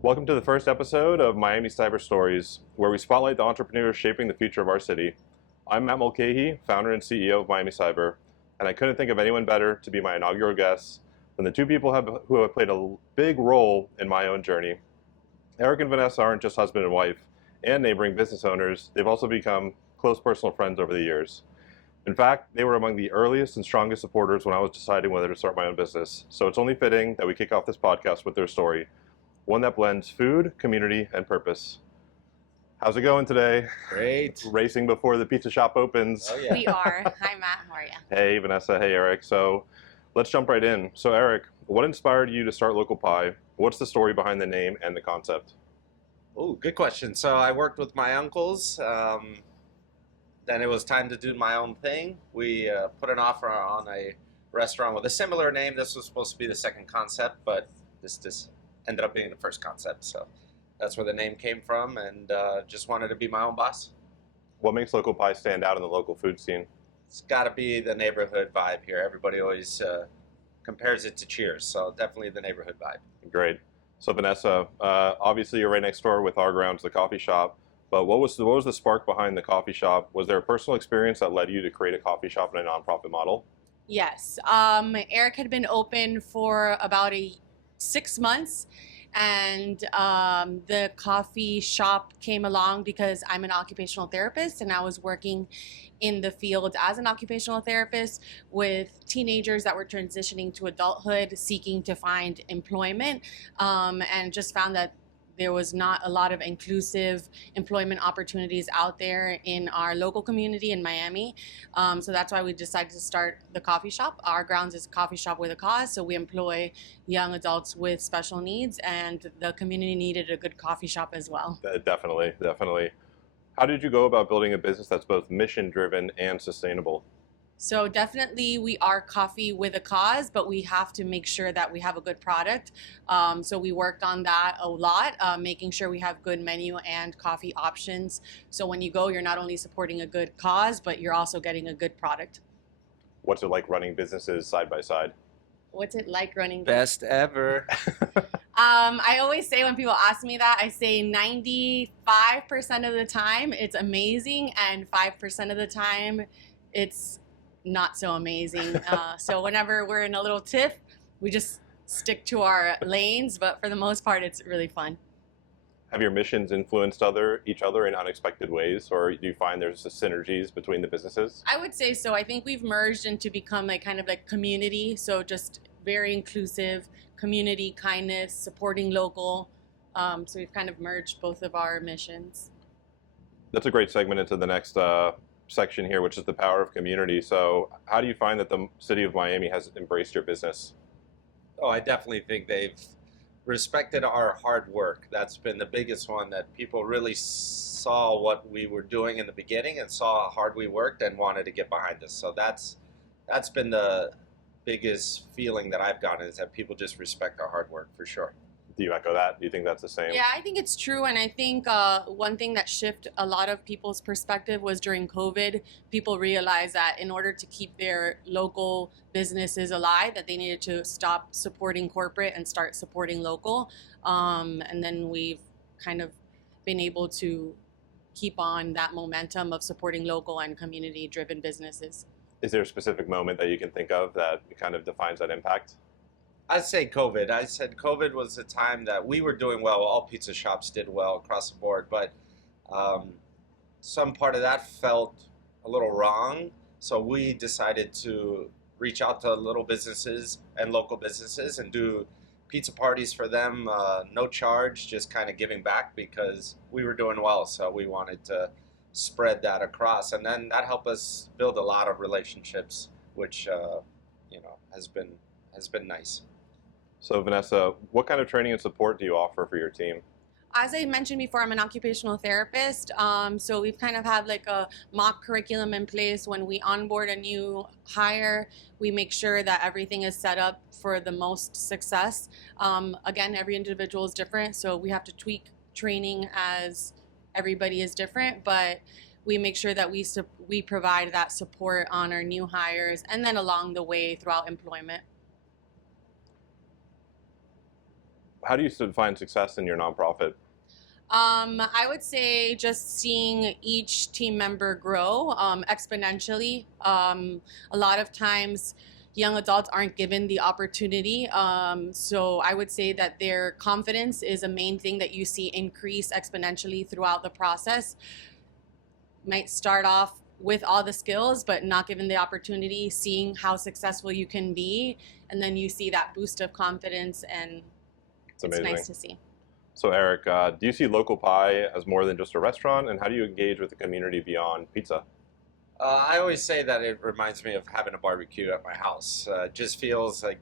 Welcome to the first episode of Miami Cyber Stories, where we spotlight the entrepreneurs shaping the future of our city. I'm Matt Mulcahy, founder and CEO of Miami Cyber, and I couldn't think of anyone better to be my inaugural guest than the two people who have played a big role in my own journey. Eric and Vanessa aren't just husband and wife and neighboring business owners, they've also become close personal friends over the years. In fact, they were among the earliest and strongest supporters when I was deciding whether to start my own business, so it's only fitting that we kick off this podcast with their story, one that blends food, community, and purpose. How's it going today? Great. Racing before the pizza shop opens. Oh, yeah. We are. Hi, Matt. How are you? Hey, Vanessa. Hey, Eric. So let's jump right in. So, Eric, what inspired you to start Local Pie? What's the story behind the name and the concept? Oh, good question. So I worked with my uncles. Then it was time to do my own thing. We put an offer on a restaurant with a similar name. This was supposed to be the second concept, but this ended up being the first concept. So that's where the name came from, and just wanted to be my own boss. What makes Local Pie stand out in the local food scene? It's got to be the neighborhood vibe here. Everybody always compares it to Cheers, so definitely the neighborhood vibe. Great. So, Vanessa, obviously you're right next door with Our Grounds, the coffee shop. But what was the spark behind the coffee shop? Was there a personal experience that led you to create a coffee shop in a nonprofit model? Yes. Eric had been open for about 6 months, and the coffee shop came along because I'm an occupational therapist, and I was working in the field as an occupational therapist with teenagers that were transitioning to adulthood, seeking to find employment, and just found that there was not a lot of inclusive employment opportunities out there in our local community in Miami. So that's why we decided to start the coffee shop. Our Grounds is a coffee shop with a cause. So we employ young adults with special needs, and the community needed a good coffee shop as well. Definitely, definitely. How did you go about building a business that's both mission-driven and sustainable? So definitely we are coffee with a cause, but we have to make sure that we have a good product. So we worked on that a lot, making sure we have good menu and coffee options. So when you go, you're not only supporting a good cause, but you're also getting a good product. What's it like running businesses side by side? What's it like running? Best ever. I always say when people ask me that, I say 95% of the time it's amazing, and 5% of the time it's not so amazing. So whenever we're in a little tiff, we just stick to our lanes, but for the most part, it's really fun. Have your missions influenced each other in unexpected ways, or do you find there's synergies between the businesses? I would say so. I think we've merged into become like kind of like community, so just very inclusive, community kindness, supporting local. So we've kind of merged both of our missions. That's a great segment into the next section here, which is the power of community. So how do you find that the city of Miami has embraced your business? Oh, I definitely think they've respected our hard work. That's been the biggest one, that people really saw what we were doing in the beginning and saw how hard we worked and wanted to get behind us. So that's been the biggest feeling that I've gotten, is that people just respect our hard work, for sure. Do you echo that? Do you think that's the same? Yeah, I think it's true. And I think one thing that shifted a lot of people's perspective was during COVID. People realized that in order to keep their local businesses alive, that they needed to stop supporting corporate and start supporting local. And then we've kind of been able to keep on that momentum of supporting local and community-driven businesses. Is there a specific moment that you can think of that kind of defines that impact? I'd say COVID. I said COVID was the time that we were doing well. All pizza shops did well across the board, but some part of that felt a little wrong. So we decided to reach out to little businesses and local businesses and do pizza parties for them, no charge, just kind of giving back because we were doing well. So we wanted to spread that across, and then that helped us build a lot of relationships, which has been nice. So Vanessa, what kind of training and support do you offer for your team? As I mentioned before, I'm an occupational therapist. So we've kind of had like a mock curriculum in place. When we onboard a new hire, we make sure that everything is set up for the most success. Again, every individual is different, so we have to tweak training as everybody is different, but we make sure that we provide that support on our new hires and then along the way throughout employment. how do you define success in your nonprofit? I would say just seeing each team member grow exponentially. A lot of times, young adults aren't given the opportunity. So I would say that their confidence is a main thing that you see increase exponentially throughout the process. Might start off with all the skills, but not given the opportunity, seeing how successful you can be, and then you see that boost of confidence, and It's amazing. nice to see. So Eric, do you see Local Pie as more than just a restaurant, and how do you engage with the community beyond pizza? I always say that it reminds me of having a barbecue at my house. It just feels like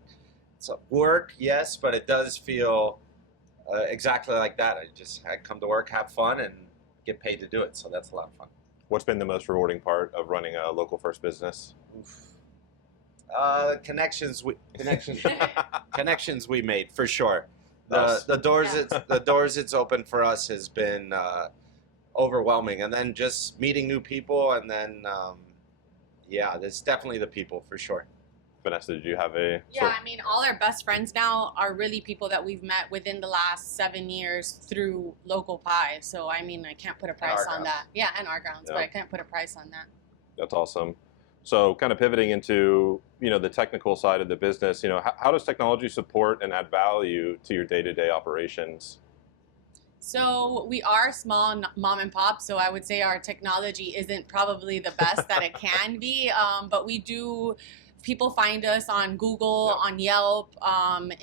it's a work, yes, but it does feel exactly like that. I come to work, have fun, and get paid to do it. So that's a lot of fun. What's been the most rewarding part of running a local first business? Connections we made for sure. Nice. The doors Yeah. the doors it's opened for us has been overwhelming, and then just meeting new people, and then yeah, there's definitely the people for sure. Vanessa, did you have a... Yeah, I mean, all our best friends now are really people that we've met within the last 7 years through Local Pie. So, I mean, I can't put a price our on grounds. that. Yeah, and our grounds, Yeah. but I can't put a price on that. That's awesome. So kind of pivoting into, the technical side of the business, how does technology support and add value to your day-to-day operations? So, we are small mom and pop, so I would say our technology isn't probably the best that it can be, but we do. People find us on Google, Yeah. on Yelp,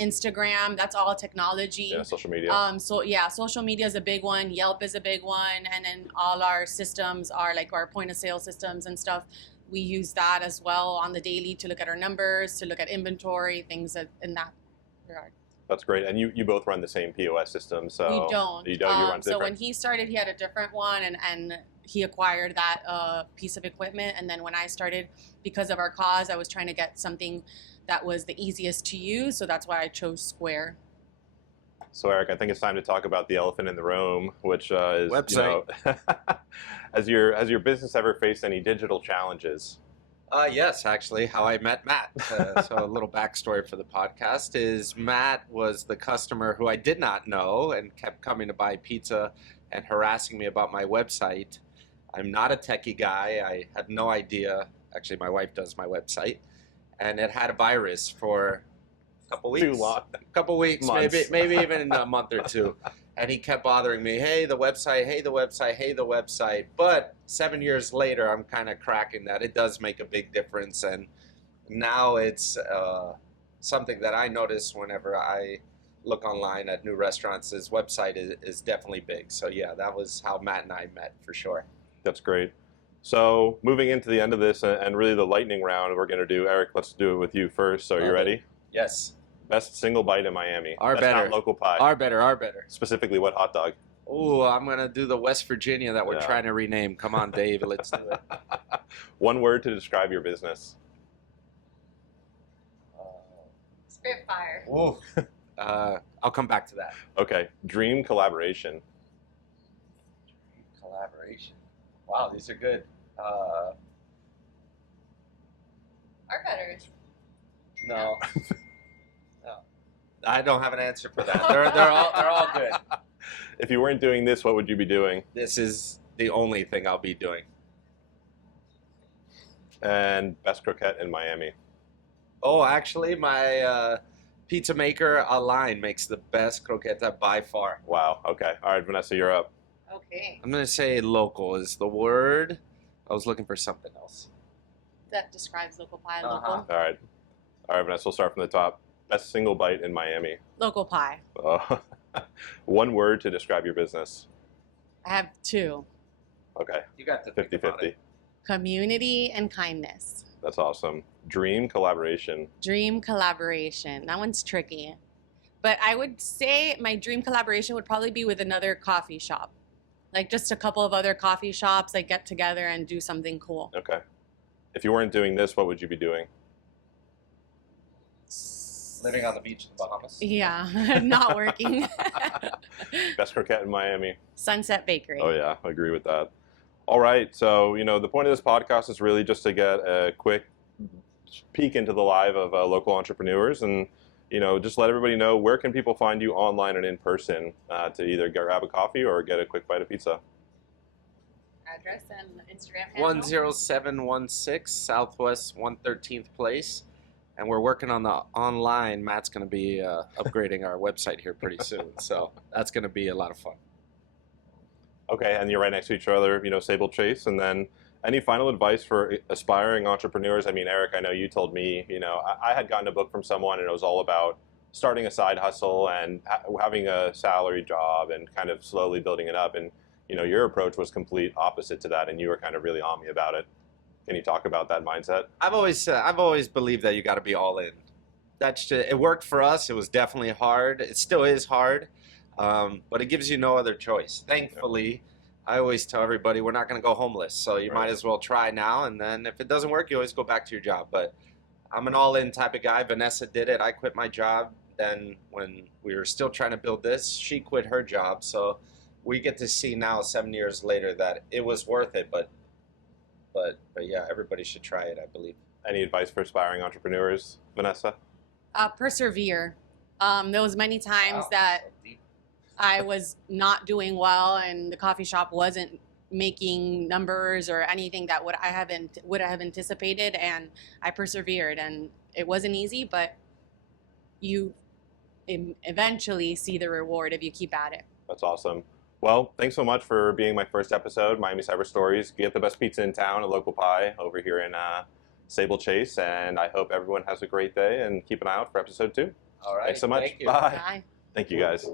Instagram. That's all technology. Yeah, social media. Social media is a big one. Yelp is a big one, and then all our systems are like our point of sale systems and stuff. We use that as well on the daily to look at our numbers, to look at inventory, things in that regard. That's great. And you both run the same POS system, so... We don't. You don't? You run So different? when he started, he had a different one, and he acquired that piece of equipment. And then when I started, because of our cause, I was trying to get something that was the easiest to use. So that's why I chose Square. So Eric, I think it's time to talk about the elephant in the room, which is... Website. Has your business ever faced any digital challenges? Yes, actually, how I met Matt. So a little backstory for the podcast is Matt was the customer who I did not know and kept coming to buy pizza and harassing me about my website. I'm not a techie guy. I had no idea. Actually, my wife does my website, and it had a virus for a couple weeks. Too long. Couple weeks, Months. maybe even a month or two. And he kept bothering me, hey, the website, hey, the website, hey, the website. But 7 years later, I'm kind of cracking that. It does make a big difference. And now it's something that I notice whenever I look online at new restaurants. His website is definitely big. So, yeah, that was how Matt and I met for sure. That's great. So moving into the end of this and really the lightning round we're going to do, Eric, let's do it with you first. So you Love it. ready? Yes. Best single bite in Miami. Our That's better. not Local Pie. Our better. Specifically, what hot dog? Oh, I'm going to do the West Virginia that we're Yeah. trying to rename. Come on, Dave. Let's do it. One word to describe your business. Spitfire. Ooh. I'll come back to that. Okay. Dream collaboration. Collaboration. Wow, these are good. Our better. No. No. I don't have an answer for that. They're all good. If you weren't doing this, what would you be doing? This is the only thing I'll be doing. And best croquette in Miami. Oh, actually, my pizza maker Align makes the best croqueta by far. Wow. Okay. All right, Vanessa, you're up. Okay. I'm gonna say local is the word. I was looking for something else. That describes Local Pie. Uh-huh. All right. All right, Vanessa, we'll start from the top. Best single bite in Miami. Local Pie. One word to describe your business. I have two. Okay. You got to think about 50-50. it. Community and kindness. That's awesome. Dream collaboration. Dream collaboration. That one's tricky. But I would say my dream collaboration would probably be with another coffee shop. Like just a couple of other coffee shops, like get together and do something cool. Okay. If you weren't doing this, what would you be doing? Living on the beach in the Bahamas. Yeah, not working. Best croquette in Miami. Sunset Bakery. Oh yeah, I agree with that. All right, so the point of this podcast is really just to get a quick peek into the life of local entrepreneurs and just let everybody know, where can people find you online and in person to either grab a coffee or get a quick bite of pizza? Address and Instagram handle. 10716 Southwest 113th Place. And we're working on the online. Matt's going to be upgrading our website here pretty soon. So that's going to be a lot of fun. Okay, and you're right next to each other, Sable Chase. And then any final advice for aspiring entrepreneurs? I mean, Eric, I know you told me, I had gotten a book from someone and it was all about starting a side hustle and having a salary job and kind of slowly building it up. And, your approach was complete opposite to that, and you were kind of really on me about it. Can you talk about that mindset? I've always believed that you got to be all in. It worked for us. It was definitely hard. It still is hard, but it gives you no other choice. Thankfully, I always tell everybody we're not going to go homeless, so you might as well try now. And then if it doesn't work, you always go back to your job. But I'm an all-in type of guy. Vanessa did it. I quit my job. Then when we were still trying to build this, she quit her job. So we get to see now, 7 years later, that it was worth it. But yeah, everybody should try it, I believe. Any advice for aspiring entrepreneurs, Vanessa? Persevere. There was many times that I was not doing well and the coffee shop wasn't making numbers or anything that would have anticipated, and I persevered, and it wasn't easy, but you eventually see the reward if you keep at it. That's awesome. Well, thanks so much for being my first episode, Miami Cyber Stories. Get the best pizza in town, a local pie over here in Sable Chase, and I hope everyone has a great day, and keep an eye out for episode 2. All right. Thanks so much. Thank you. Bye. Bye. Thank you, guys.